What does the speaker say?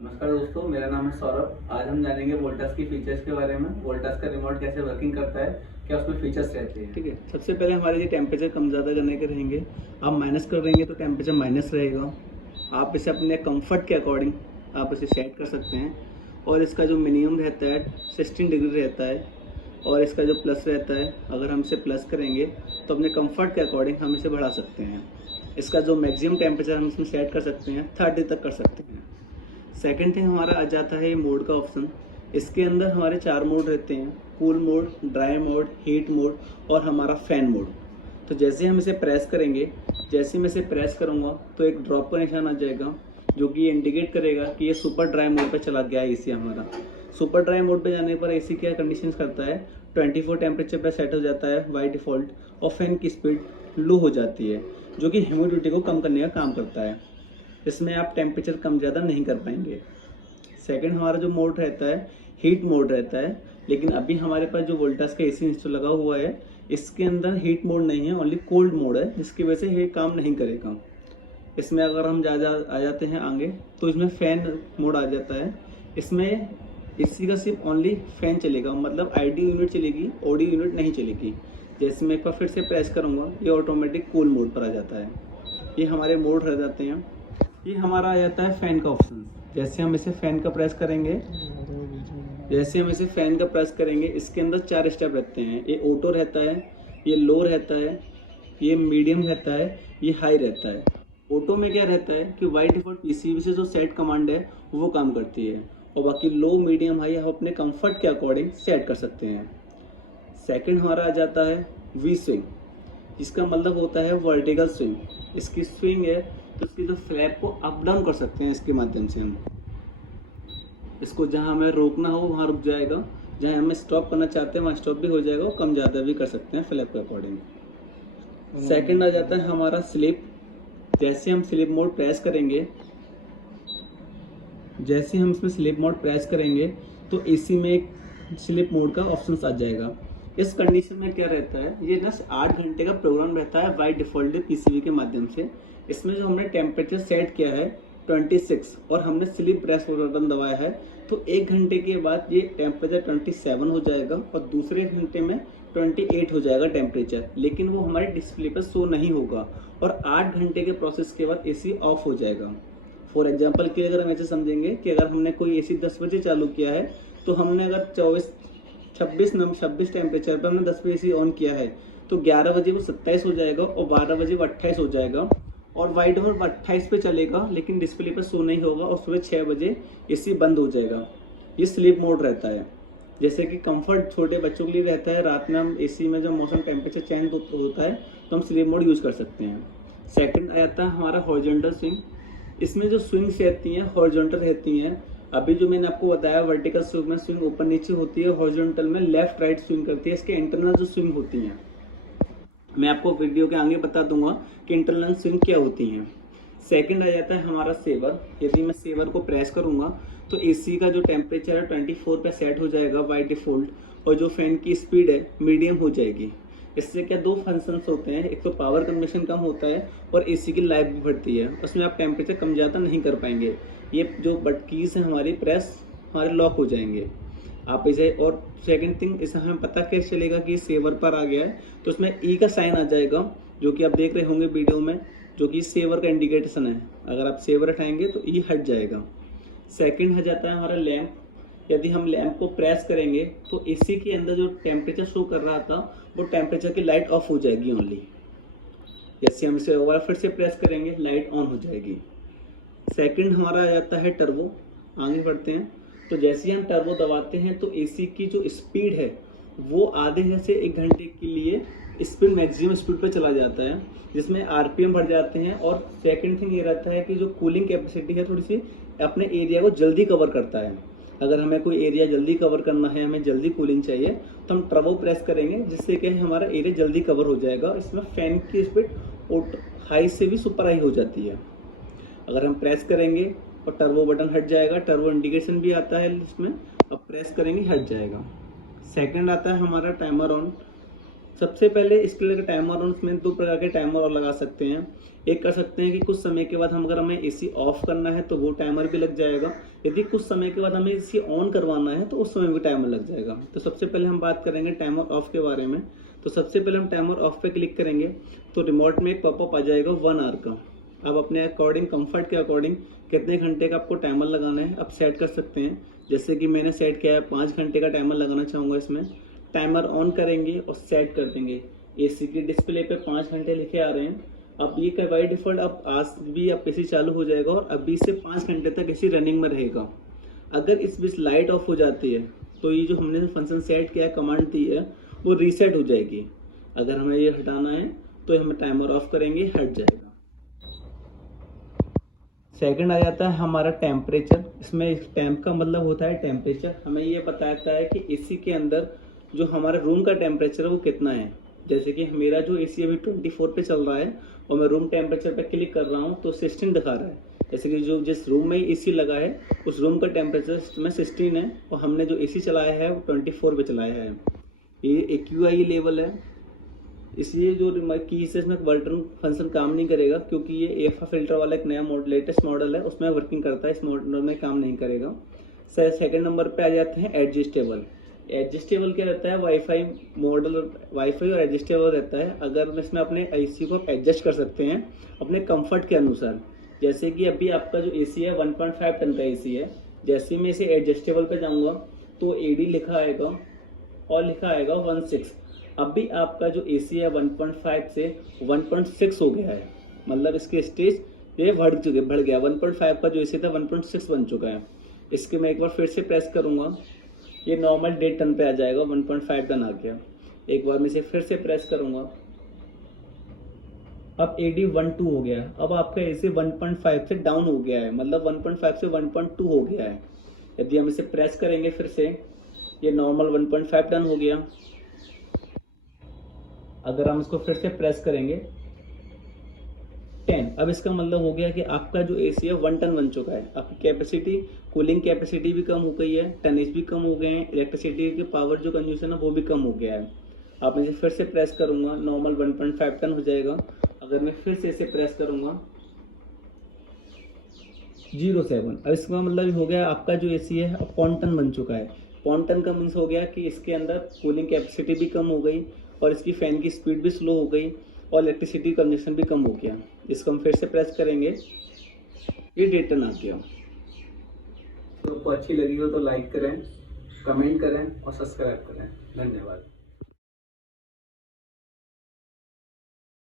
नमस्कार दोस्तों, मेरा नाम है सौरभ। आज हम जानेंगे वोल्टास की फीचर्स के बारे में। वोल्टास का रिमोट कैसे वर्किंग करता है, क्या उसमें फीचर्स रहते हैं। ठीक है। सबसे पहले हमारे ये टेम्परेचर कम ज़्यादा करने के रहेंगे। आप माइनस कर देंगे तो टेम्परेचर माइनस रहेगा। आप इसे अपने कंफर्ट के अकॉर्डिंग आप इसे सेट कर सकते हैं। और इसका जो मिनिमम रहता है 16 डिग्री रहता है। और इसका जो प्लस रहता है, अगर हम इसे प्लस करेंगे तो अपने कंफर्ट के अकॉर्डिंग हम इसे बढ़ा सकते हैं। इसका जो मैक्सिमम टेम्परेचर हम इसमें सेट कर सकते हैं 30 तक कर सकते हैं। सेकंड थिंग हमारा आ जाता है ये मोड का ऑप्शन। इसके अंदर हमारे 4 मोड रहते हैं: cool mode, dry mode, heat mode और हमारा फ़ैन मोड। तो जैसे हम इसे प्रेस करेंगे, जैसे मैं इसे प्रेस करूँगा तो एक ड्रॉप का निशान आ जाएगा, जो कि ये इंडिकेट करेगा कि ये सुपर ड्राई मोड पे चला गया है एसी हमारा। सुपर ड्राई मोड पे जाने पर एसी क्या कंडीशंस करता है, 24 टेम्परेचर पे सेट हो जाता है बाई डिफ़ॉल्ट। और फैन की स्पीड लो हो जाती है, जो कि ह्यूमिडिटी को कम करने का काम करता है। इसमें आप टेम्परेचर कम ज़्यादा नहीं कर पाएंगे। सेकंड हमारा जो मोड रहता है हीट मोड रहता है। लेकिन अभी हमारे पास जो वोल्टास का एसी इंस्टॉल लगा हुआ है, इसके अंदर हीट मोड नहीं है, ओनली कोल्ड मोड है, जिसकी वजह से ये काम नहीं करेगा। इसमें अगर हम आ जाते हैं आगे, तो इसमें फ़ैन मोड आ जाता है। इसमें एसी का सिर्फ ओनली फ़ैन चलेगा, मतलब आईडी यूनिट चलेगी, ओडी यूनिट नहीं चलेगी। जैसे मैं एक बार फिर से प्रेस करूँगा, ये ऑटोमेटिक कूल मोड पर आ जाता है। ये हमारे मोड रह जाते हैं। ये हमारा आ जाता है फ़ैन का ऑप्शन। जैसे हम इसे फ़ैन का प्रेस करेंगे, इसके अंदर 4 स्टेप रहते हैं। ये ऑटो रहता है, ये लो रहता है, ये मीडियम रहता है, ये हाई रहता है। ऑटो में क्या रहता है कि बाय डिफ़ॉल्ट पीसीबी से जो सेट कमांड है वो काम करती है, और बाकी लो, मीडियम, हाई हम अपने कंफर्ट के अकॉर्डिंग सेट कर सकते हैं। सेकंड हमारा आ जाता है वी स्विंग, जिसका मतलब होता है वर्टिकल स्विंग। इसकी स्विंग है तो इसकी जो फ्लैप को अप डाउन कर सकते हैं। इसके माध्यम से हम इसको जहाँ हमें रोकना हो वहाँ रुक जाएगा, जहाँ हमें स्टॉप करना चाहते हैं वहाँ स्टॉप भी हो जाएगा, और कम ज़्यादा भी कर सकते हैं फ्लैप के अकॉर्डिंग। सेकंड आ जाता है हमारा स्लिप। जैसे हम स्लिप मोड प्रेस करेंगे, तो एसी में एक स्लिप मोड का ऑप्शन आ जाएगा। इस कंडीशन में क्या रहता है, ये बस 8 घंटे का प्रोग्राम रहता है बाय डिफ़ॉल्ट पीसीबी के माध्यम से। इसमें जो हमने टेम्परेचर सेट किया है 26 और हमने स्लिप प्रेस बटन दबाया है, तो 1 घंटे के बाद ये टेम्परेचर 27 हो जाएगा और दूसरे घंटे में 28 हो जाएगा टेम्परेचर। लेकिन वो हमारे डिस्प्ले पर शो नहीं होगा, और 8 घंटे के प्रोसेस के बाद एसी ऑफ हो जाएगा। फॉर एग्जाम्पल के लिए अगर हम ऐसे समझेंगे कि अगर हमने कोई एसी 10 बजे चालू किया है, तो हमने अगर 26 टेम्परेचर पर हमने 10 बजे एसी ऑन किया है, तो 11 बजे वो 27 हो जाएगा और 12 बजे वो 28 हो जाएगा, और वाइट होल 28 पे चलेगा, लेकिन डिस्प्ले पर शो नहीं होगा, और सुबह 6 बजे एसी बंद हो जाएगा। ये स्लीप मोड रहता है। जैसे कि कंफर्ट छोटे बच्चों के लिए रहता है, रात में हम एसी में जब मौसम टेम्परेचर चेंज होता है तो हम स्लीप मोड यूज़ कर सकते हैं। सेकंड आ जाता है हमारा हॉरिजॉन्टल स्विंग। इसमें जो स्विंग्स रहती हैं हॉरिजॉन्टल रहती हैं। अभी जो मैंने आपको बताया वर्टिकल स्विंग में स्विंग ऊपर नीचे होती है, हॉरिजॉन्टल में लेफ्ट राइट स्विंग करती है। इसके इंटरनल जो स्विंग होती हैं, मैं आपको वीडियो के आगे बता दूंगा कि इंटरनल स्विंग क्या होती हैं। सेकंड आ जाता है हमारा सेवर। यदि मैं सेवर को प्रेस करूंगा तो एसी का जो टेम्परेचर है 24 पे सेट हो जाएगा बाय डिफ़ॉल्ट, और जो फैन की स्पीड है मीडियम हो जाएगी। इससे क्या 2 फंक्शंस होते हैं, एक तो पावर कंजम्पशन कम होता है और एसी की लाइफ भी बढ़ती है। उसमें आप टेम्परेचर कम ज़्यादा नहीं कर पाएंगे। ये जो बट कीज़ हैं हमारी प्रेस हमारे लॉक हो जाएंगे आप इसे। और सेकंड थिंग, इसे हमें पता कैसे चलेगा कि सेवर पर आ गया है, तो उसमें ई का साइन आ जाएगा, जो कि आप देख रहे होंगे वीडियो में, जो कि सेवर का इंडिकेशन है। अगर आप सेवर हटाएंगे तो ई हट जाएगा। सेकंड आ जाता है हमारा लैंप। यदि हम लैंप को प्रेस करेंगे तो एसी के अंदर जो टेम्परेचर शो कर रहा था वो टेम्परेचर की लाइट ऑफ हो जाएगी ओनली। जैसे हम इसे दोबारा फिर से प्रेस करेंगे, लाइट ऑन हो जाएगी। सेकंड हमारा आ जाता है टर्बो। आगे बढ़ते हैं, तो जैसे ही हम टर्बो दबाते हैं तो एसी की जो स्पीड है वो आधे से 1 घंटे के लिए स्पीड मैक्सिमम स्पीड पर चला जाता है, जिसमें आरपीएम बढ़ जाते हैं। और सेकंड थिंग ये रहता है कि जो कूलिंग कैपेसिटी है थोड़ी सी अपने एरिया को जल्दी कवर करता है। अगर हमें कोई एरिया जल्दी कवर करना है, हमें जल्दी कूलिंग चाहिए, तो हम टर्बो प्रेस करेंगे, जिससे कि हमारा एरिया जल्दी कवर हो जाएगा। इसमें फैन की स्पीड हाई से भी सुपर हाई हो जाती है। अगर हम प्रेस करेंगे और टर्बो बटन हट जाएगा, टर्बो इंडिकेशन भी आता है इसमें, अब प्रेस करेंगे हट जाएगा। सेकंड आता है हमारा टाइमर ऑन। सबसे पहले इसके लिए टाइमर और उसमें 2 प्रकार के टाइमर और लगा सकते हैं। एक कर सकते हैं कि कुछ समय के बाद अगर हमें एसी ऑफ करना है तो वो टाइमर भी लग जाएगा। यदि कुछ समय के बाद हमें एसी ऑन करवाना है तो उस समय भी टाइमर लग जाएगा। तो सबसे पहले हम बात करेंगे टाइमर ऑफ के बारे में। तो सबसे पहले हम टाइमर ऑफ पे क्लिक करेंगे तो रिमोट में एक पॉपअप आ जाएगा 1 आवर का। आप अपने अकॉर्डिंग, कंफर्ट के अकॉर्डिंग कितने घंटे का आपको टाइमर लगाना है आप सेट कर सकते हैं। जैसे कि मैंने सेट किया है 5 घंटे का टाइमर लगाना चाहूँगा। इसमें टाइमर ऑन करेंगे और सेट कर देंगे। एसी की डिस्प्ले पे 5 घंटे लिखे आ रहे हैं। अब ये बाई डिफ़ॉल्ट अब आज भी अब एसी चालू हो जाएगा और अभी से 5 घंटे तक एसी रनिंग में रहेगा। अगर इस बीच लाइट ऑफ हो जाती है तो ये जो हमने फंक्शन सेट किया है, कमांड दी है, वो रीसेट हो जाएगी। अगर हमें ये हटाना है तो हम टाइमर ऑफ करेंगे, हट जाएगा। सेकंड आ जाता है हमारा टेम्परेचर। इसमें टेम्प का मतलब होता है टेम्परेचर। हमें ये बताता है कि एसी के अंदर जो हमारे रूम का टेम्परेचर है वो कितना है। जैसे कि मेरा जो एसी अभी 24 पे चल रहा है और मैं रूम टेम्परेचर पे क्लिक कर रहा हूँ तो 16 दिखा रहा है। जैसे कि जो जिस रूम में एसी लगा है उस रूम का टेम्परेचर में 16 है और हमने जो एसी चलाया है वो 24 पे चलाया है। ये AQI लेवल है। इसलिए जो की से इसमें बटन फंक्शन काम नहीं करेगा क्योंकि ये एफा फिल्टर वाला एक नया लेटेस्ट मॉडल है, उसमें वर्किंग करता है। इस मॉडल में काम नहीं करेगा। सेकंड नंबर पे आ जाते हैं एडजस्टेबल। एडजस्टेबल क्या रहता है, वाईफाई मॉडल, वाईफाई और एडजस्टेबल रहता है। अगर इसमें अपने एसी को आप एडजस्ट कर सकते हैं अपने कंफर्ट के अनुसार। जैसे कि अभी आपका जो एसी है 1.5 टन का एसी है। जैसे मैं इसे एडजस्टेबल पे जाऊंगा तो AD लिखा आएगा और लिखा आएगा 16। अभी आपका जो एसी है 1.5 से 1.6 हो गया है, मतलब इसके स्टेज ये बढ़ गया। 1.5 का जो एसी था 1.6 बन चुका है। इसके मैं एक बार फिर से प्रेस करूंगा, ये नॉर्मल 1.5 टन पे आ जाएगा, 1.5 टन आ गया। एक बार मैं इसे फिर से प्रेस करूंगा, अब AD 1.2 हो गया। अब आपका एसी 1.5 से डाउन हो गया है, मतलब 1.5 से 1.2 हो गया है। यदि हम इसे प्रेस करेंगे फिर से, ये नॉर्मल 1.5 टन हो गया। अगर हम इसको फिर से प्रेस करेंगे 10, अब इसका मतलब हो गया कि आपका जो एसी है 1 टन बन चुका है। आपकी कैपेसिटी, कूलिंग कैपेसिटी भी कम हो गई है, टनेज भी कम हो गए हैं, इलेक्ट्रिसिटी के पावर जो कंज्यूशन है वो भी कम हो गया है। आप इसे फिर से प्रेस करूंगा, नॉर्मल 1.5 टन हो जाएगा। अगर मैं फिर से इसे प्रेस करूंगा 07, अब इसका मतलब हो गया आपका जो एसी है अब 0.5 टन बन चुका है। 0.5 टन का मीन्स हो गया कि इसके अंदर कूलिंग कैपेसिटी भी कम हो गई और इसकी फ़ैन की स्पीड भी स्लो हो गई और इलेक्ट्रिसिटी कंजप्शन भी कम हो गया। इसको हम फिर से प्रेस करेंगे, ये 1.5 टन आ गया। तो आपको अच्छी लगी हो तो लाइक करें, कमेंट करें और सब्सक्राइब करें। धन्यवाद।